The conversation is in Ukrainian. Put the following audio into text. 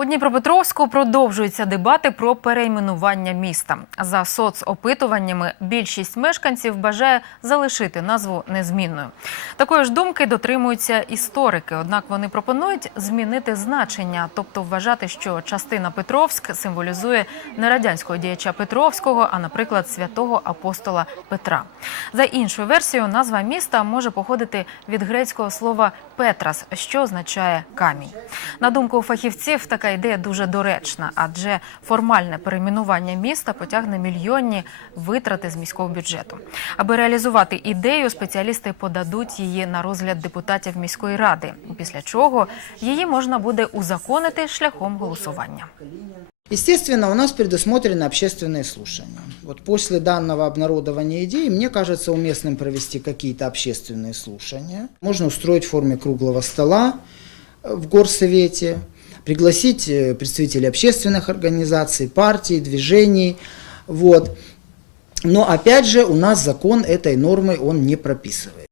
У Дніпропетровську продовжуються дебати про перейменування міста. За соцопитуваннями більшість мешканців бажає залишити назву незмінною. Такої ж думки дотримуються історики. Однак вони пропонують змінити значення, тобто вважати, що частина Петровськ символізує не радянського діяча Петровського, а, наприклад, святого апостола Петра. За іншою версією, назва міста може походити від грецького слова Петрас, що означає камінь. На думку фахівців, така ідея дуже доречна, адже формальне перейменування міста потягне мільйонні витрати з міського бюджету. Аби реалізувати ідею, спеціалісти подадуть її на розгляд депутатів міської ради. Після чого її можна буде узаконити шляхом голосування. Естественно, у нас предусмотрены общественные слушания. Вот после данного обнародования идеи, мне кажется уместным провести какие-то общественные слушания. Можно устроить в форме круглого стола э, в горсовете, пригласить э, представителей общественных организаций, партий, движений. Вот. Но опять же, у нас закон этой нормы он не прописывает.